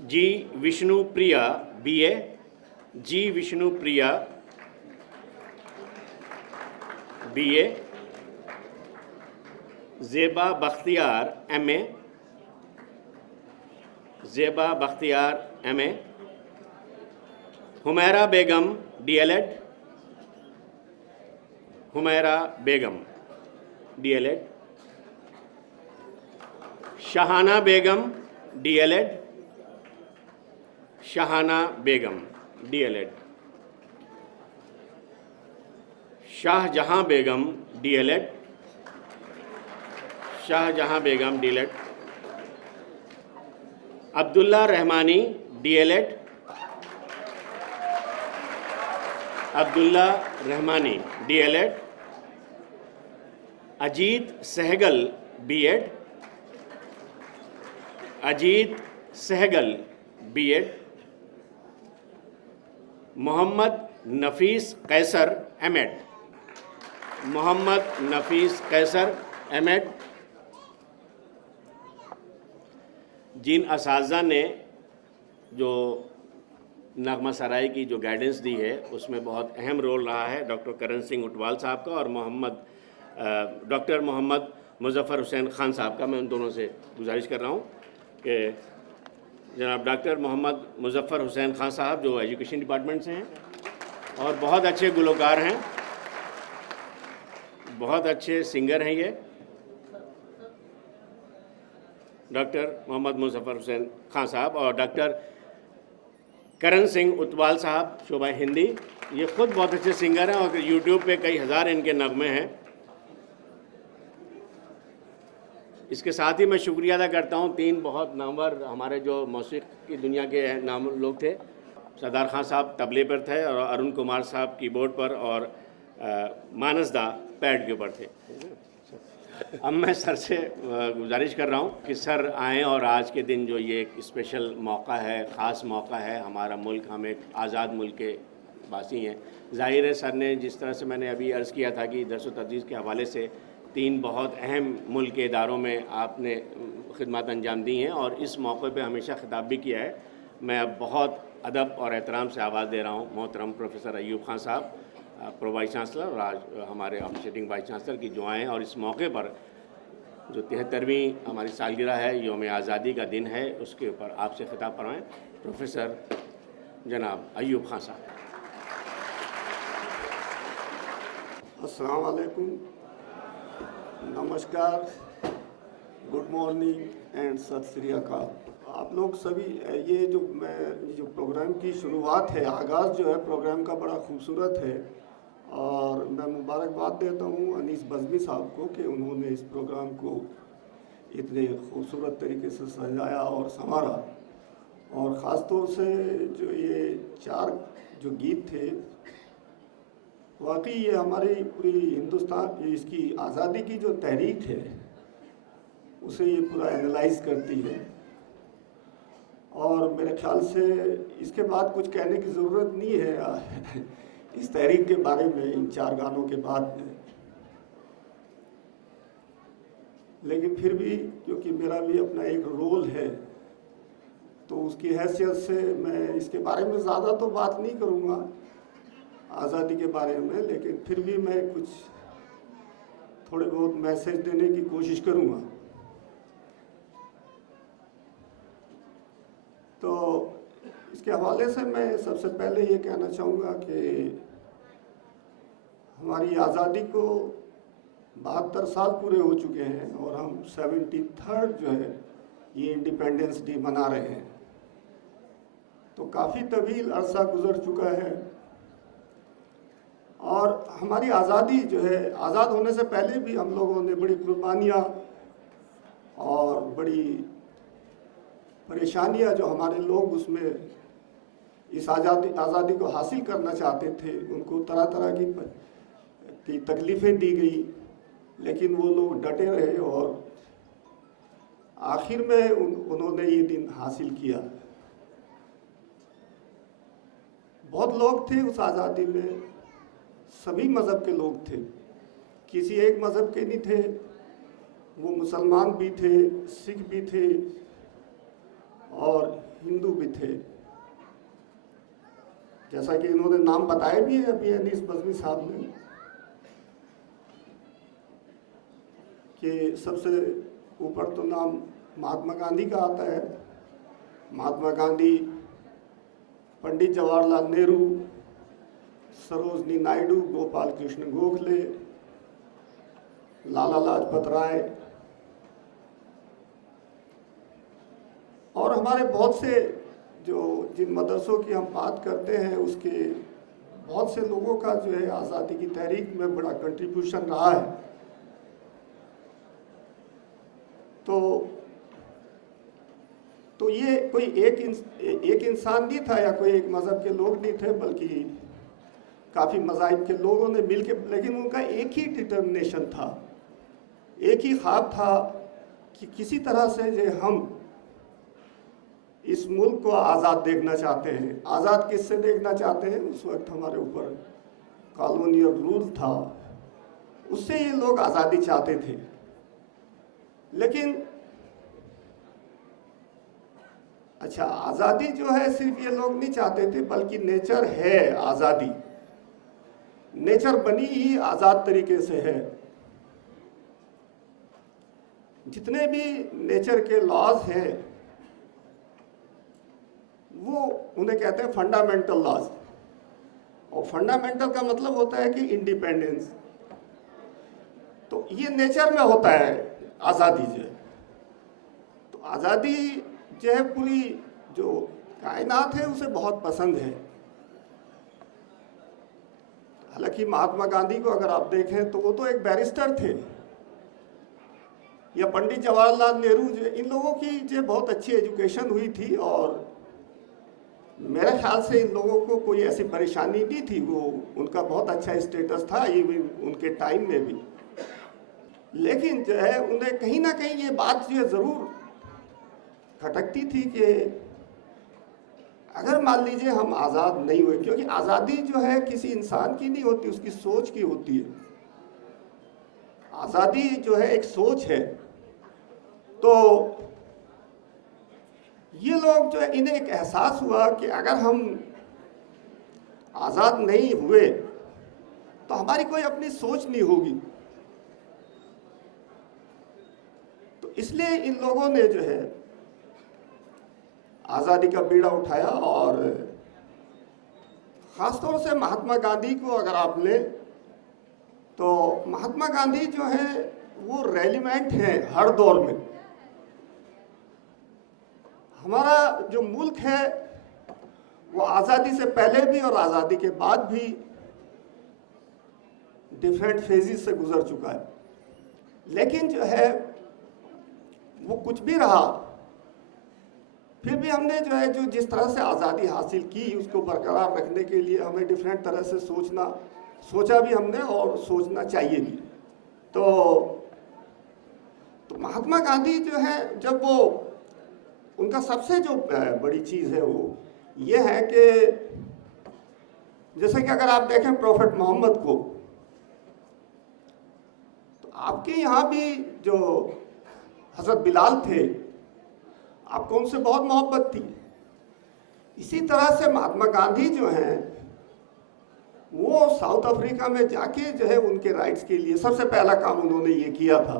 ji Vishnu Priya BA, ji Vishnu Priya BA, Zeba Bakhtiyar MA, Zeba Bakhtiyar MA, Humaira बेगम DLED, हुमैरा बेगम DLED, शहाना बेगम DLED, शहाना बेगम DLED, शाहजहां बेगम DLED, शाहजहां बेगम DLED, Abdullah Rahmani DLED, Abdullah Rahmani DLED, Ajit Sehgal B.Ed, Ajit Sehgal B.Ed, Mohammad नफीस कैसर M.Ed, मोहम्मद नफीस कैसर M.Ed। जिन असातिज़ा ने जो नगमा सराय की जो गाइडेंस दी है उसमें बहुत अहम रोल रहा है डॉक्टर करण सिंह उटवाल साहब का और डॉक्टर मोहम्मद मुज़फ़्फ़र हुसैन ख़ान साहब का। मैं उन दोनों से गुजारिश कर रहा हूँ कि जनाब डॉक्टर मोहम्मद मुजफ्फर हुसैन खान साहब जो एजुकेशन डिपार्टमेंट से हैं और बहुत अच्छे गुलकार हैं, बहुत अच्छे सिंगर हैं ये। डॉक्टर मोहम्मद मुजफ्फर हुसैन खान साहब और डॉक्टर करण सिंह उतवाल साहब शोभा हिंदी, ये खुद बहुत अच्छे सिंगर हैं और यूट्यूब पे कई हज़ार इनके नगमे हैं। इसके साथ ही मैं शुक्रिया अदा करता हूँ 3 बहुत नामवर हमारे जो मौसीक़ी की दुनिया के नाम लोग थे। सरदार खान साहब तबले पर थे और अरुण कुमार साहब कीबोर्ड पर और मानस दा पैड के ऊपर थे। अब मैं सर से गुजारिश कर रहा हूँ कि सर आएँ और आज के दिन जो ये एक स्पेशल मौका है, ख़ास मौका है, हमारा मुल्क, हम एक आज़ाद मुल्क के वासी हैं। ज़ाहिर है सर ने जिस तरह से मैंने अभी अर्ज़ किया था कि दर्स व तदरीस के हवाले से 3 बहुत अहम मुल्क के इदारों में आपने खिदमत अंजाम दी हैं और इस मौके पे हमेशा खिताब भी किया है। मैं अब बहुत अदब और एहतराम से आवाज़ दे रहा हूँ मोहतरम प्रोफेसर अयूब खान साहब, प्रो वाइस चांसलर और आज हमारे ऑफिशिएटिंग वाइस चांसलर की जो आएँ और इस मौके पर जो 73वीं हमारी सालगिरह है, यौम आज़ादी का दिन है, उसके ऊपर आपसे खिताब फरमाएँ। प्रोफेसर जनाब अयूब खान साहब। अस्सलाम वालेकुम, नमस्कार, गुड मॉर्निंग एंड सत श्री अकाल। आप लोग सभी, ये जो प्रोग्राम की शुरुआत है, आगाज़ जो है प्रोग्राम का बड़ा खूबसूरत है और मैं मुबारकबाद देता हूँ अनीस बज़मी साहब को कि उन्होंने इस प्रोग्राम को इतने खूबसूरत तरीके से सजाया और संवारा। और ख़ास तौर से जो ये 4 जो गीत थे, वाकई ये हमारी पूरी हिंदुस्तान, इसकी आज़ादी की जो तहरीक है उसे ये पूरा एनालाइज करती है और मेरे ख्याल से इसके बाद कुछ कहने की ज़रूरत नहीं है इस तहरीक के बारे में, इन 4 गानों के बाद में। लेकिन फिर भी क्योंकि मेरा भी अपना एक रोल है तो उसकी हैसियत से मैं इसके बारे में ज़्यादा तो बात नहीं करूँगा आज़ादी के बारे में, लेकिन फिर भी मैं कुछ थोड़े बहुत मैसेज देने की कोशिश करूँगा। तो इसके हवाले से मैं सबसे पहले ये कहना चाहूँगा कि हमारी आज़ादी को 72 साल पूरे हो चुके हैं और हम 73rd जो है ये इंडिपेंडेंस डे मना रहे हैं। तो काफ़ी तवील अरसा गुजर चुका है और हमारी आज़ादी जो है, आज़ाद होने से पहले भी हम लोगों ने बड़ी कुर्बानियाँ और बड़ी परेशानियाँ जो हमारे लोग उसमें इस आज़ादी को हासिल करना चाहते थे, उनको तरह तरह की तकलीफ़ें दी गई, लेकिन वो लोग डटे रहे और आखिर में उन्होंने ये दिन हासिल किया। बहुत लोग थे उस आज़ादी में, सभी मज़हब के लोग थे, किसी एक मज़हब के नहीं थे, वो मुसलमान भी थे, सिख भी थे और हिंदू भी थे। जैसा कि इन्होंने नाम बताए भी है अभी अनीस बज़मी साहब ने कि सबसे ऊपर तो नाम महात्मा गांधी का आता है। महात्मा गांधी, पंडित जवाहरलाल नेहरू, सरोजनी नायडू, गोपाल कृष्ण गोखले, लाला लाजपत राय और हमारे बहुत से जिन मदरसों की हम बात करते हैं उसके बहुत से लोगों का जो है आज़ादी की तहरीक में बड़ा कंट्रीब्यूशन रहा है। तो ये कोई एक इंसान नहीं था या कोई एक मज़हब के लोग नहीं थे, बल्कि काफ़ी मज़ाहिब के लोगों ने मिल के, लेकिन उनका एक ही डिटर्मिनेशन था, एक ही ख्वाब था कि किसी तरह से जो हम इस मुल्क को आज़ाद देखना चाहते हैं। आज़ाद किससे देखना चाहते हैं? उस वक्त हमारे ऊपर कॉलोनियल रूल था, उससे ये लोग आज़ादी चाहते थे। लेकिन अच्छा, आज़ादी जो है सिर्फ ये लोग नहीं चाहते थे, बल्कि नेचर है आज़ादी, नेचर बनी ही आज़ाद तरीके से है। जितने भी नेचर के लॉज हैं उन्हें कहते हैं फंडामेंटल लॉज। और फंडामेंटल का मतलब होता है कि इंडिपेंडेंस। तो ये नेचर में होता है आज़ादी जो है। तो आज़ादी जो है पूरी जो कायनात है उसे बहुत पसंद है। हालांकि महात्मा गांधी को अगर आप देखें तो वो तो एक बैरिस्टर थे, या पंडित जवाहरलाल नेहरू, जो इन लोगों की जो बहुत अच्छी एजुकेशन हुई थी और मेरे ख्याल से इन लोगों को कोई ऐसी परेशानी नहीं थी। वो उनका बहुत अच्छा स्टेटस था इवन उनके टाइम में भी। लेकिन जो है उन्हें कहीं ना कहीं ये बात जो है ज़रूर खटकती थी कि अगर मान लीजिए हम आज़ाद नहीं हुए, क्योंकि आज़ादी जो है किसी इंसान की नहीं होती, उसकी सोच की होती है। आज़ादी जो है एक सोच है। तो ये लोग जो है इन्हें एक एहसास हुआ कि अगर हम आज़ाद नहीं हुए तो हमारी कोई अपनी सोच नहीं होगी। तो इसलिए इन लोगों ने जो है आज़ादी का बीड़ा उठाया। और ख़ासतौर से महात्मा गांधी को अगर आप लें तो महात्मा गांधी जो है वो रेलिवेंट हैं हर दौर में। हमारा जो मुल्क है वो आज़ादी से पहले भी और आज़ादी के बाद भी डिफरेंट फेजेस से गुजर चुका है। लेकिन जो है वो कुछ भी रहा, फिर भी हमने जो है जो जिस तरह से आज़ादी हासिल की उसको बरकरार रखने के लिए हमें डिफरेंट तरह से सोचा भी हमने और सोचना चाहिए भी। तो महात्मा गांधी जो है जब वो उनका सबसे जो बड़ी चीज़ है वो ये है कि जैसे कि अगर आप देखें प्रॉफेट मोहम्मद को, तो आपके यहाँ भी जो हज़रत बिलाल थे आपको उनसे बहुत मोहब्बत थी। इसी तरह से महात्मा गांधी जो हैं वो साउथ अफ्रीका में जाके जो है उनके राइट्स के लिए सबसे पहला काम उन्होंने ये किया था,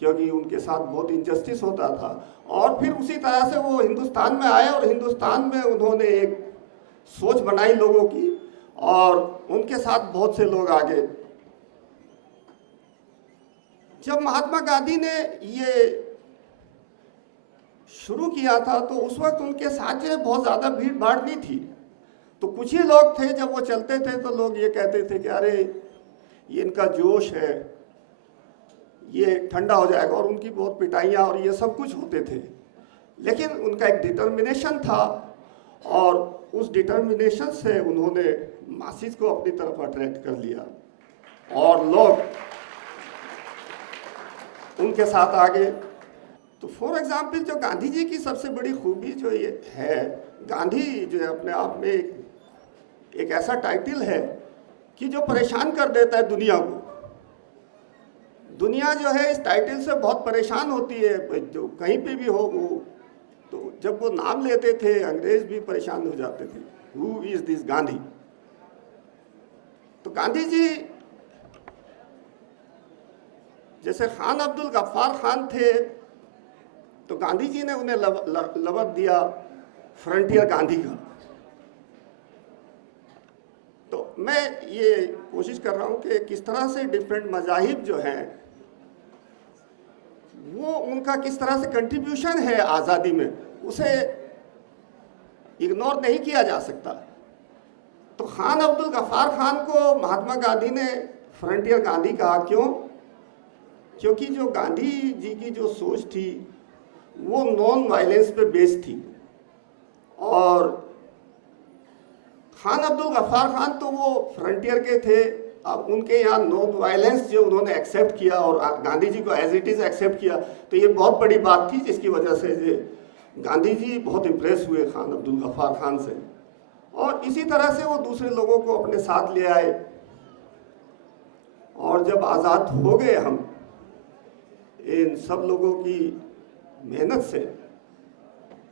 क्योंकि उनके साथ बहुत इनजस्टिस होता था। और फिर उसी तरह से वो हिंदुस्तान में आए और हिंदुस्तान में उन्होंने एक सोच बनाई लोगों की और उनके साथ बहुत से लोग आगे। जब महात्मा गांधी ने ये शुरू किया था तो उस वक्त उनके साथ जो है बहुत ज़्यादा भीड़ भाड़ नहीं थी। तो कुछ ही लोग थे, जब वो चलते थे तो लोग ये कहते थे कि अरे ये इनका जोश है, ये ठंडा हो जाएगा, और उनकी बहुत पिटाइयाँ और ये सब कुछ होते थे। लेकिन उनका एक डिटर्मिनेशन था और उस डिटर्मिनेशन से उन्होंने मासिस को अपनी तरफ अट्रैक्ट कर लिया और लोग उनके साथ आ गए। तो फॉर एग्जाम्पल जो गांधी जी की सबसे बड़ी खूबी जो ये है, गांधी जो है अपने आप में एक ऐसा टाइटल है कि जो परेशान कर देता है दुनिया को। दुनिया जो है इस टाइटल से बहुत परेशान होती है, जो कहीं पे भी हो वो, तो जब वो नाम लेते थे अंग्रेज भी परेशान हो जाते थे, हु इज दिस गांधी। तो गांधी जी जैसे खान अब्दुल गफ्फार खान थे तो गांधी जी ने उन्हें लक़ब दिया फ्रंटियर गांधी का। तो मैं ये कोशिश कर रहा हूँ कि किस तरह से डिफरेंट मज़ाहिब जो हैं वो उनका किस तरह से कंट्रीब्यूशन है आज़ादी में, उसे इग्नोर नहीं किया जा सकता। तो खान अब्दुल गफ्फार खान को महात्मा गांधी ने फ्रंटियर गांधी कहा। क्यों? क्योंकि जो गांधी जी की जो सोच थी वो नॉन वायलेंस पे बेस्ड थी, और खान अब्दुल गफ्फार खान तो वो फ्रंटियर के थे। अब उनके यहाँ नॉन वायलेंस जो उन्होंने एक्सेप्ट किया और गांधी जी को एज इट इज़ एक्सेप्ट किया, तो ये बहुत बड़ी बात थी जिसकी वजह से गांधी जी बहुत इम्प्रेस हुए खान अब्दुल गफ्फार खान से। और इसी तरह से वो दूसरे लोगों को अपने साथ ले आए। और जब आज़ाद हो गए हम इन सब लोगों की मेहनत से,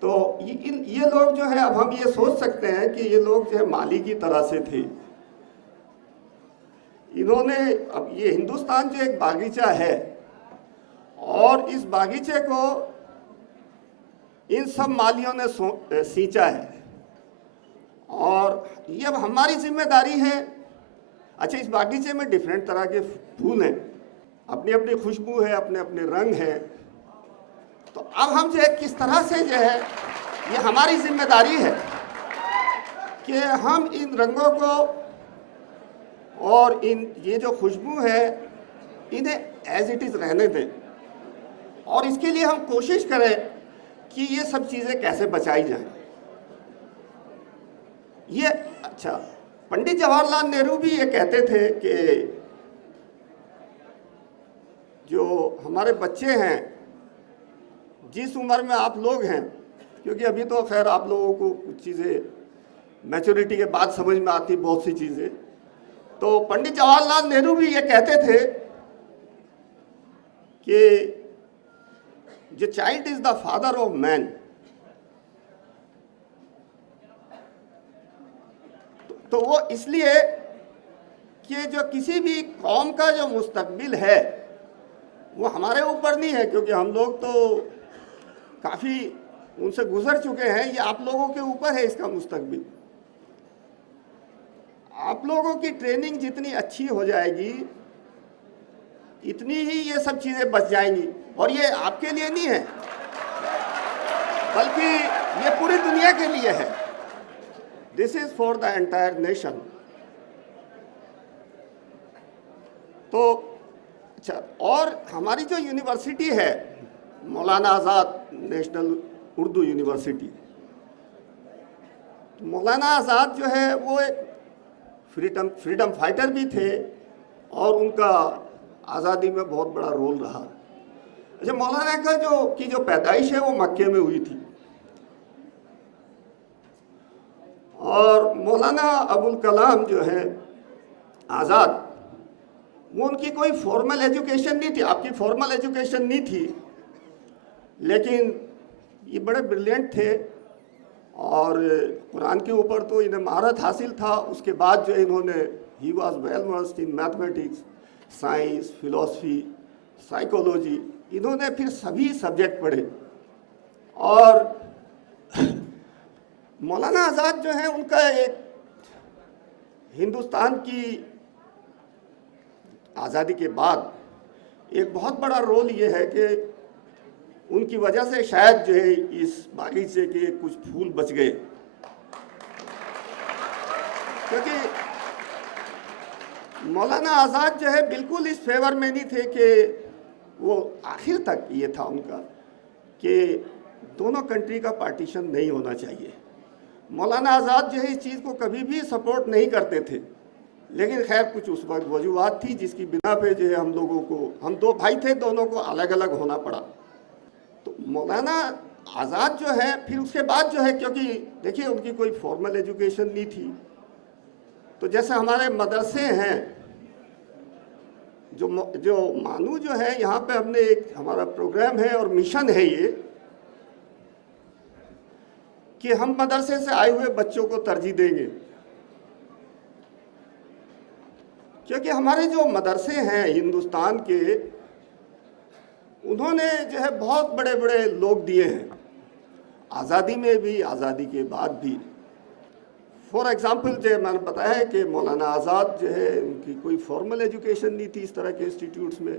तो ये लोग जो है, अब हम ये सोच सकते हैं कि ये लोग जो है माली की तरह से थे। इन्होंने, अब ये हिंदुस्तान जो एक बागीचा है और इस बागीचे को इन सब मालियों ने सींचा है और ये अब हमारी जिम्मेदारी है। अच्छा, इस बागीचे में डिफरेंट तरह के फूल हैं, अपनी अपनी खुशबू है, अपने अपने रंग है। तो अब हम जो है किस तरह से जो है, ये हमारी जिम्मेदारी है कि हम इन रंगों को और इन ये जो खुशबू है इन्हें एज इट इज़ रहने दें, और इसके लिए हम कोशिश करें कि ये सब चीज़ें कैसे बचाई जाएं। ये अच्छा, पंडित जवाहरलाल नेहरू भी ये कहते थे कि जो हमारे बच्चे हैं, जिस उम्र में आप लोग हैं, क्योंकि अभी तो खैर आप लोगों को कुछ चीज़ें मैच्योरिटी के बाद समझ में आती बहुत सी चीज़ें, तो पंडित जवाहरलाल नेहरू भी ये कहते थे कि the child is the father of man. तो वो इसलिए कि जो किसी भी कौम का जो मुस्तकबिल है वो हमारे ऊपर नहीं है, क्योंकि हम लोग तो काफ़ी उनसे गुजर चुके हैं। ये आप लोगों के ऊपर है इसका मुस्तकबिल। आप लोगों की ट्रेनिंग जितनी अच्छी हो जाएगी इतनी ही ये सब चीज़ें बच जाएंगी। और ये आपके लिए नहीं है, बल्कि ये पूरी दुनिया के लिए है। This is for the entire nation. तो अच्छा, और हमारी जो यूनिवर्सिटी है मौलाना आज़ाद नेशनल उर्दू यूनिवर्सिटी, मौलाना आज़ाद जो है वो एक फ्रीडम फाइटर भी थे और उनका आज़ादी में बहुत बड़ा रोल रहा। अच्छा, मौलाना का जो पैदाइश है वो मक्के में हुई थी, और मौलाना अबुल कलाम जो है आज़ाद, वो उनकी कोई फॉर्मल एजुकेशन नहीं थी, आपकी फॉर्मल एजुकेशन नहीं थी, लेकिन ये बड़े ब्रिलियंट थे और कुरान के ऊपर तो इन्हें महारत हासिल था। उसके बाद जो इन्होंने he was well versed in mathematics, science, philosophy, psychology, इन्होंने फिर सभी सब्जेक्ट पढ़े। और मौलाना आज़ाद जो है उनका एक हिंदुस्तान की आज़ादी के बाद एक बहुत बड़ा रोल ये है कि उनकी वजह से शायद जो है इस बागीचे के कुछ फूल बच गए, क्योंकि मौलाना आज़ाद जो है बिल्कुल इस फेवर में नहीं थे कि वो आखिर तक ये था उनका कि दोनों कंट्री का पार्टीशन नहीं होना चाहिए। मौलाना आज़ाद जो है इस चीज़ को कभी भी सपोर्ट नहीं करते थे, लेकिन खैर कुछ उस वक्त वजूहात थी जिसकी बिना पे जो है हम लोगों को, हम दो भाई थे, दोनों को अलग अलग होना पड़ा। तो मौलाना आज़ाद जो है फिर उसके बाद जो है, क्योंकि देखिए उनकी कोई फॉर्मल एजुकेशन नहीं थी, तो जैसे हमारे मदरसे हैं, जो मानू जो है यहाँ पे हमने एक हमारा प्रोग्राम है और मिशन है ये कि हम मदरसे से आए हुए बच्चों को तरजीह देंगे, क्योंकि हमारे जो मदरसे हैं हिंदुस्तान के, उन्होंने जो है बहुत बड़े बड़े लोग दिए हैं, आज़ादी में भी, आज़ादी के बाद भी। फॉर एग्ज़ाम्पल जो मैंने बताया है कि मौलाना आज़ाद जो है उनकी कोई फॉर्मल एजुकेशन नहीं थी इस तरह के इंस्टीट्यूट्स में।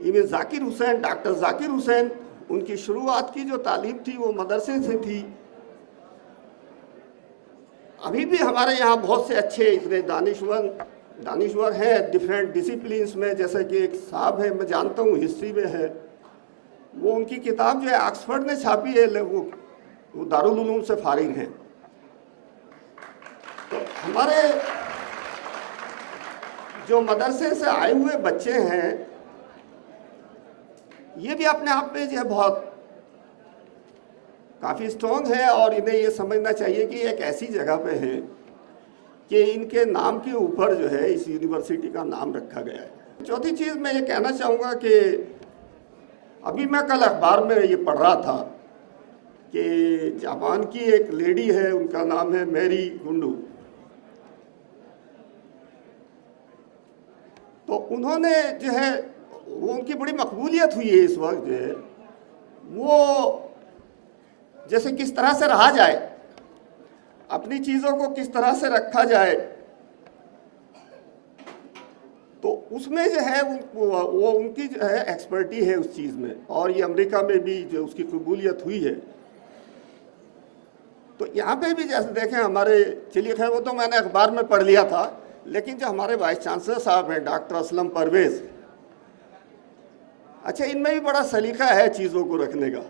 इवन जाकिर हुसैन, डॉक्टर जाकिर हुसैन, उनकी शुरुआत की जो तालीम थी वो मदरसे से थी। अभी भी हमारे यहाँ बहुत से अच्छे इतने दानिश्वर हैं डिफरेंट डिसिप्लिन्स में, जैसे कि एक साहब है, मैं जानता हूँ हिस्ट्री में है, वो उनकी किताब जो है ऑक्सफोर्ड ने छापी है, वो दारुल उलूम से फारिग हैं। तो हमारे जो मदरसे से आए हुए बच्चे हैं ये भी अपने आप में जो है बहुत काफ़ी स्ट्रॉन्ग है, और इन्हें ये समझना चाहिए कि एक ऐसी जगह पे है कि इनके नाम के ऊपर जो है इस यूनिवर्सिटी का नाम रखा गया है। चौथी चीज़ मैं ये कहना चाहूँगा कि अभी मैं कल अखबार में ये पढ़ रहा था कि जापान की एक लेडी है, उनका नाम है मैरी गुंडू, तो उन्होंने जो है वो उनकी बड़ी मकबूलियत हुई है इस वक्त, जो है वो जैसे किस तरह से रहा जाए। अपनी चीज़ों को किस तरह से रखा जाए, तो उसमें जो है वो उनकी जो है एक्सपर्टी है उस चीज़ में, और ये अमेरिका में भी जो उसकी कबूलियत हुई है। तो यहाँ पे भी जैसे देखें हमारे, चलिए खैर वो तो मैंने अखबार में पढ़ लिया था, लेकिन जो हमारे वाइस चांसलर साहब हैं डॉक्टर असलम परवेज़, अच्छा इनमें भी बड़ा सलीका है चीज़ों को रखने का,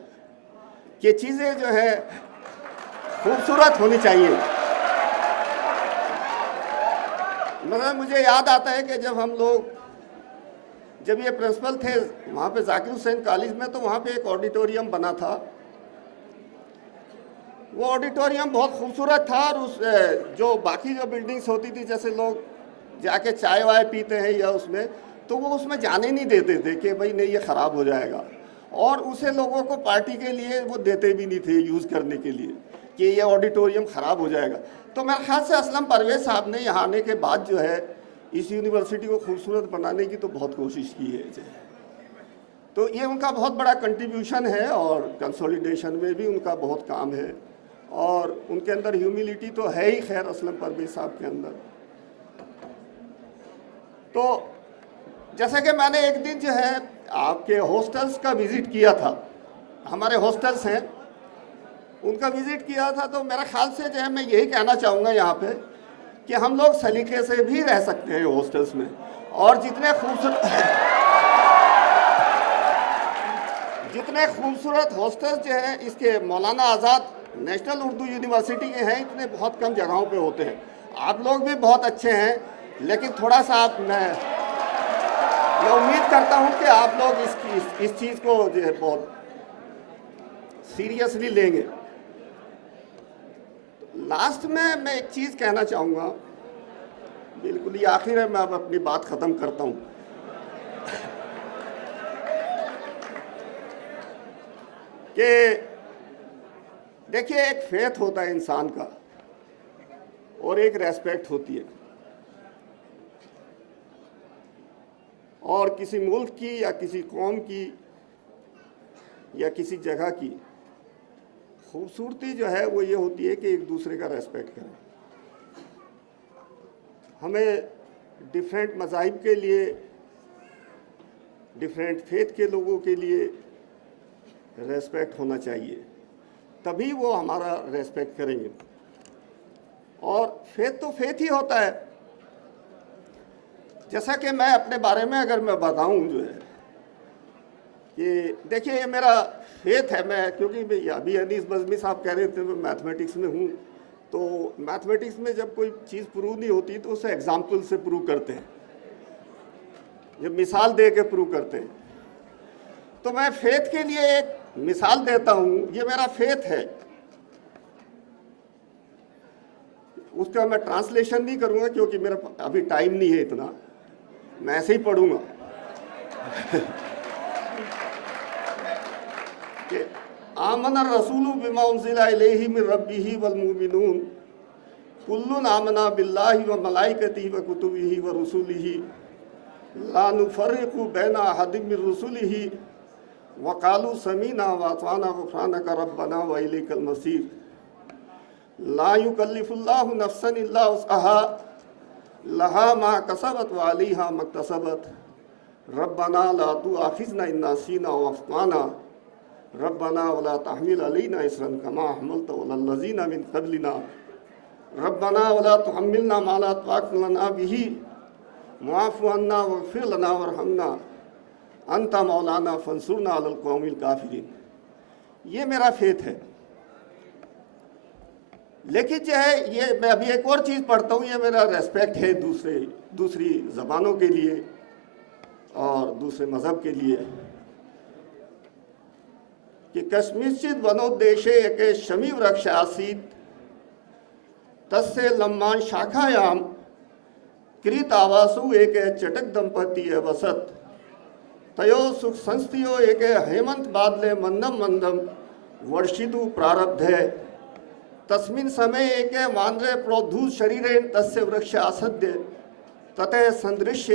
कि चीज़ें जो है खूबसूरत होनी चाहिए। मगर मुझे याद आता है कि जब ये प्रिंसिपल थे वहाँ पे जाकिर हुसैन कॉलेज में, तो वहाँ पे एक ऑडिटोरियम बना था। वो ऑडिटोरियम बहुत खूबसूरत था, और उस जो बाकी जो बिल्डिंग्स होती थी, जैसे लोग जाके चाय वाय पीते हैं या उसमें, तो वो उसमें जाने नहीं देते थे कि भाई नहीं ये ख़राब हो जाएगा, और उसे लोगों को पार्टी के लिए वो देते भी नहीं थे यूज़ करने के लिए कि ये ऑडिटोरियम ख़राब हो जाएगा। तो मेरे ख्याल से असलम परवेज़ साहब ने यहाँ आने के बाद जो है इस यूनिवर्सिटी को खूबसूरत बनाने की तो बहुत कोशिश की है। तो ये उनका बहुत बड़ा कंट्रीब्यूशन है, और कंसोलिडेशन में भी उनका बहुत काम है, और उनके अंदर ह्यूमिलिटी तो है ही खैर असलम परवेज़ साहब के अंदर। तो जैसा कि मैंने एक दिन जो है आपके हॉस्टल्स का विज़िट किया था, हमारे हॉस्टल्स हैं उनका विज़िट किया था, तो मेरा ख्याल से जो है मैं यही कहना चाहूँगा यहाँ पे कि हम लोग सलीके से भी रह सकते हैं हॉस्टल्स में, और जितने खूबसूरत हॉस्टल्स जो है इसके मौलाना आज़ाद नेशनल उर्दू यूनिवर्सिटी के हैं, इतने बहुत कम जगहों पे होते हैं। आप लोग भी बहुत अच्छे हैं, लेकिन थोड़ा सा मैं उम्मीद करता हूँ कि आप लोग इस चीज़ को जो है बहुत सीरियसली लेंगे। लास्ट में मैं एक चीज़ कहना चाहूँगा, बिल्कुल ही आखिर है, मैं अब अपनी बात ख़त्म करता हूँ। कि देखिए एक फेथ होता है इंसान का, और एक रेस्पेक्ट होती है, और किसी मुल्क की या किसी कौम की या किसी जगह की खूबसूरती जो है वो ये होती है कि एक दूसरे का रेस्पेक्ट करें। हमें डिफरेंट मज़ाहिब के लिए, डिफरेंट फेथ के लोगों के लिए रेस्पेक्ट होना चाहिए, तभी वो हमारा रेस्पेक्ट करेंगे। और फेथ तो फेथ ही होता है। जैसा कि मैं अपने बारे में अगर मैं बताऊं जो है कि देखिए ये मेरा फेथ है, मैं क्योंकि अभी अनीस बज़मी साहब कह रहे थे मैं मैथमेटिक्स में हूँ, तो मैथमेटिक्स में जब कोई चीज़ प्रूव नहीं होती तो उसे एग्जाम्पल से प्रूव करते हैं, जब मिसाल दे के प्रूव करते हैं। तो मैं फेथ के लिए एक मिसाल देता हूँ, ये मेरा फेथ है, उसका मैं ट्रांसलेशन नहीं करूँगा क्योंकि मेरा अभी टाइम नहीं है इतना, मैं ऐसे ही पढ़ूँगा। कि आमना रसूलु बिमा उनज़िला इलैहि मिन रब्बिही वल मुमिनून कुल्लुन आमना बिल्लाहि व मलाइकतिही व कुतुबिही व रुसुलिही ला नुफ़र्रिक़ु बैना अहदिम मिन रुसुलिही व क़ालू समीना व अताना गुफ़रानक रब्बना व इलैकल मसीर ला युकल्लिफ़ुल्लाहु नफ़्सन इल्ला वुस्अहा लहा मा कसबत व अलैहा मक्तसबत रब्बना ला तुआखिज़ना इन नसीना व अख़्ताना रब्बना वला तहमिल अलैना इसरन कमा हमलत अलल लज़ीना मिन क़ब्लिना रब्बना वला तुहम्मिलना मा ला ताक़त लना बिही वाफ़ु अन्ना वग़फ़िर लना वरहमना अंता मौलाना फंसुरना अलल क़ौमिल काफ़िरीन। ये मेरा फेथ है। लेकिन जो है ये मैं अभी एक और चीज़ पढ़ता हूँ, ये मेरा रेस्पेक्ट है दूसरी ज़बानों के लिए और दूसरे मज़हब के लिए, कि कश्मीर वनोद्देशे एक शमी वृक्ष आसीत तस्य लम्मान शाखायाम कृत आवासु एक चटक दंपति वसत तयो सुख संस्थियो एक हेमंत बादले मंदम मंदम वर्षितु प्रारब्ध है तस्मिन समय एक वानरे प्रोद्धूत शरीरेण तस्य वृक्ष आसद्य ततः संदृश्य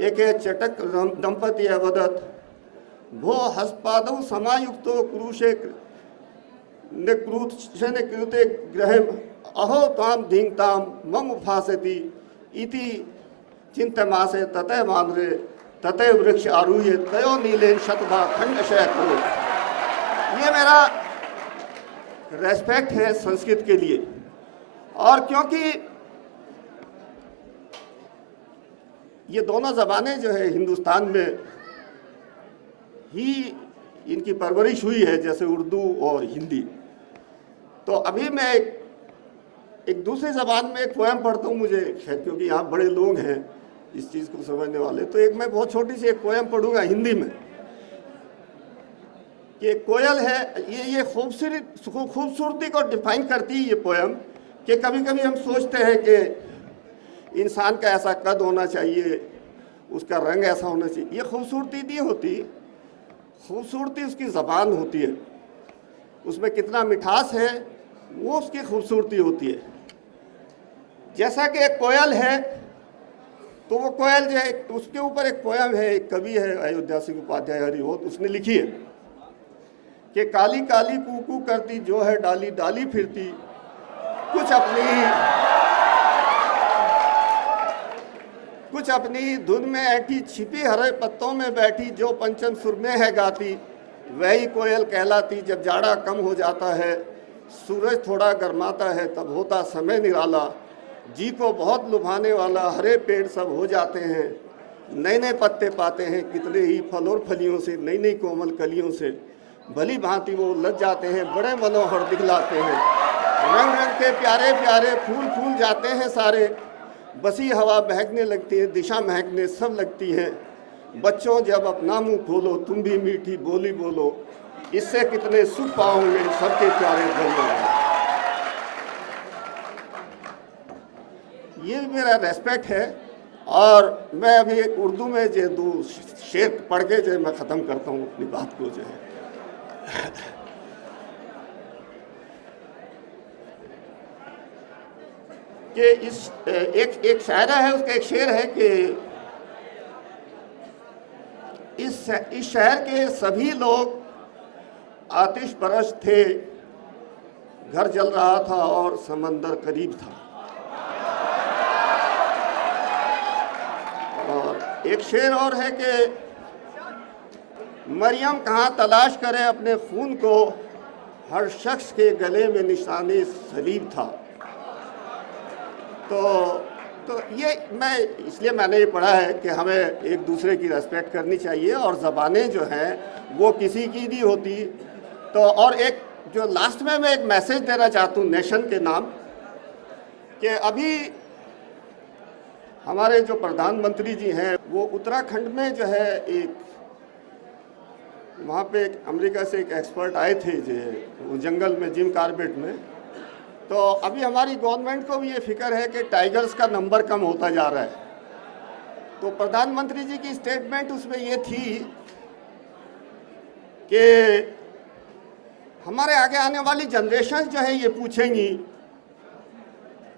एक चटक दंपति वदत भो हस्पादौ समायुक्तो क्रूशे कृते ग्रह अहो ताम धींग ताम मम फासती इति चिंतमासे ततः मानरे ततः वृक्ष आरूह्य तयो नीलेन शतभा खंडशय करो। ये मेरा रेस्पेक्ट है संस्कृत के लिए। और क्योंकि ये दोनों ज़बानें जो है हिंदुस्तान में ही इनकी परवरिश हुई है, जैसे उर्दू और हिंदी। तो अभी मैं एक दूसरी ज़बान में एक पोएम पढ़ता हूँ, मुझे खैर क्योंकि यहाँ बड़े लोग हैं इस चीज़ को समझने वाले, तो एक मैं बहुत छोटी सी एक पोएम पढ़ूंगा हिंदी में। ये कोयल है, ये खूबसूरती को डिफाइन करती है ये पोएम, कि कभी कभी हम सोचते हैं कि इंसान का ऐसा कद होना चाहिए, उसका रंग ऐसा होना चाहिए। ये खूबसूरती नहीं होती, खूबसूरती उसकी ज़बान होती है, उसमें कितना मिठास है वो उसकी खूबसूरती होती है। जैसा कि एक कोयल है, तो वो कोयल जो है, उसके ऊपर एक पोएम है, एक कवि है अयोध्या सिंह उपाध्याय हरिहोत, उसने लिखी है कि काली काली कूकू करती जो है डाली डाली फिरती, कुछ अपनी धुन में ऐठी छिपी हरे पत्तों में बैठी, जो पंचम सुर में है गाती वही कोयल कहलाती। जब जाड़ा कम हो जाता है, सूरज थोड़ा गर्माता है, तब होता समय निराला, जी को बहुत लुभाने वाला, हरे पेड़ सब हो जाते हैं, नए नए पत्ते पाते हैं, कितने ही फल और फलियों से, नई नई कोमल कलियों से भली भांति वो लग जाते हैं, बड़े मनोहर दिखलाते हैं, रंग रंग के प्यारे प्यारे फूल फूल जाते हैं सारे, बसी हवा महकने लगती है, दिशा महकने सब लगती हैं। बच्चों जब अपना मुंह खोलो, तुम भी मीठी बोली बोलो, इससे कितने सुख पाओगे सबके प्यारे बोलो। ये मेरा रेस्पेक्ट है। और मैं अभी उर्दू में जो दो शेर पढ़ के जो मैं ख़त्म करता हूँ अपनी बात को जो है। कि इस एक शायरा है, उसका एक शेर है कि इस शहर के सभी लोग आतिश परस्त थे, घर जल रहा था और समंदर करीब था। और एक शेर और है कि मरियम कहाँ तलाश करे अपने खून को, हर शख्स के गले में निशाने सलीब था। तो ये मैं इसलिए मैंने ये पढ़ा है कि हमें एक दूसरे की रेस्पेक्ट करनी चाहिए, और ज़बानें जो हैं वो किसी की नहीं होती। तो और एक जो लास्ट में मैं एक मैसेज देना चाहता हूँ नेशन के नाम, कि अभी हमारे जो प्रधानमंत्री जी हैं वो उत्तराखंड में जो है एक वहाँ पे एक अमेरिका से एक एक्सपर्ट आए थे जो जंगल में जिम कार्बेट में। तो अभी हमारी गवर्नमेंट को भी ये फिक्र है कि टाइगर्स का नंबर कम होता जा रहा है। तो प्रधानमंत्री जी की स्टेटमेंट उसमें ये थी कि हमारे आगे आने वाली जनरेशन जो है ये पूछेंगी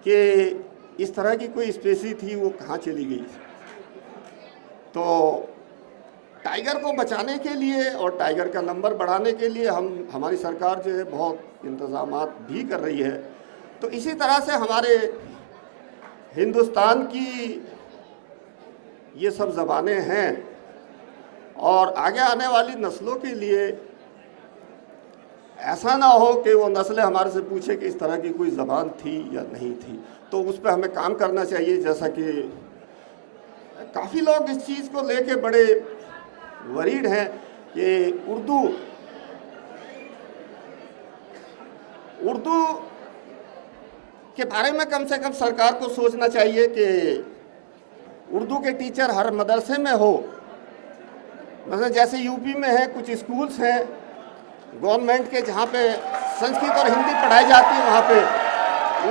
कि इस तरह की कोई स्पेसी थी, वो कहाँ चली गई। तो टाइगर को बचाने के लिए और टाइगर का नंबर बढ़ाने के लिए हमारी सरकार जो है बहुत इंतज़ामात भी कर रही है। तो इसी तरह से हमारे हिंदुस्तान की ये सब ज़बानें हैं, और आगे आने वाली नस्लों के लिए ऐसा ना हो कि वो नस्लें हमारे से पूछे कि इस तरह की कोई ज़बान थी या नहीं थी। तो उस पर हमें काम करना चाहिए। जैसा कि काफ़ी लोग इस चीज़ को लेके बड़े वरीड हैं कि उर्दू के बारे में कम से कम सरकार को सोचना चाहिए कि उर्दू के टीचर हर मदरसे में हो। मतलब जैसे यूपी में है कुछ स्कूल्स हैं गवर्नमेंट के जहाँ पे संस्कृत और हिंदी पढ़ाई जाती है, वहाँ पे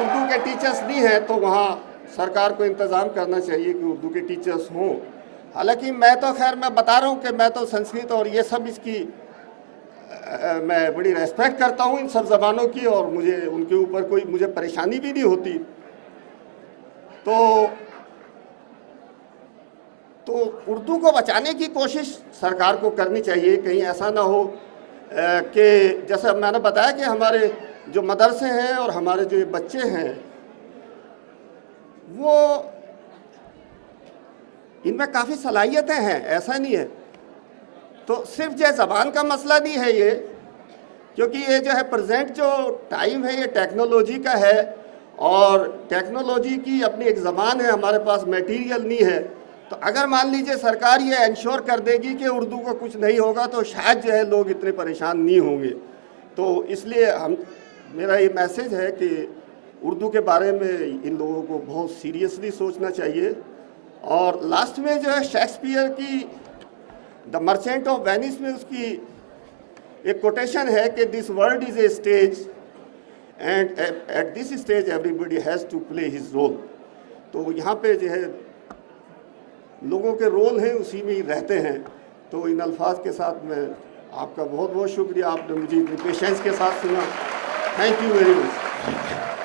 उर्दू के टीचर्स नहीं हैं, तो वहाँ सरकार को इंतज़ाम करना चाहिए कि उर्दू के टीचर्स हों। हालांकि मैं तो खैर मैं बता रहा हूँ कि मैं तो संस्कृत और ये सब इसकी मैं बड़ी रेस्पेक्ट करता हूँ इन सब ज़बानों की, और मुझे उनके ऊपर कोई मुझे परेशानी भी नहीं होती। तो उर्दू को बचाने की कोशिश सरकार को करनी चाहिए। कहीं ऐसा ना हो कि जैसा मैंने बताया कि हमारे जो मदरसे हैं और हमारे जो ये बच्चे हैं वो इनमें काफ़ी सलाहियतें हैं, ऐसा नहीं है। तो सिर्फ जो ज़बान का मसला नहीं है ये, क्योंकि ये जो है प्रेजेंट जो टाइम है ये टेक्नोलॉजी का है और टेक्नोलॉजी की अपनी एक ज़बान है, हमारे पास मटेरियल नहीं है। तो अगर मान लीजिए सरकार ये इंश्योर कर देगी कि उर्दू को कुछ नहीं होगा तो शायद जो है लोग इतने परेशान नहीं होंगे। तो इसलिए मेरा ये मैसेज है कि उर्दू के बारे में इन लोगों को बहुत सीरियसली सोचना चाहिए। और लास्ट में जो है शेक्सपियर की द मर्चेंट ऑफ वेनिस में उसकी एक कोटेशन है कि this world is a stage and at this stage everybody has to play his role. तो यहाँ पे जो है लोगों के रोल हैं, उसी में ही रहते हैं। तो इन अल्फाज के साथ मैं आपका बहुत बहुत शुक्रिया, आपने मुझे इतनी पेशेंस के साथ सुना। Thank you very much.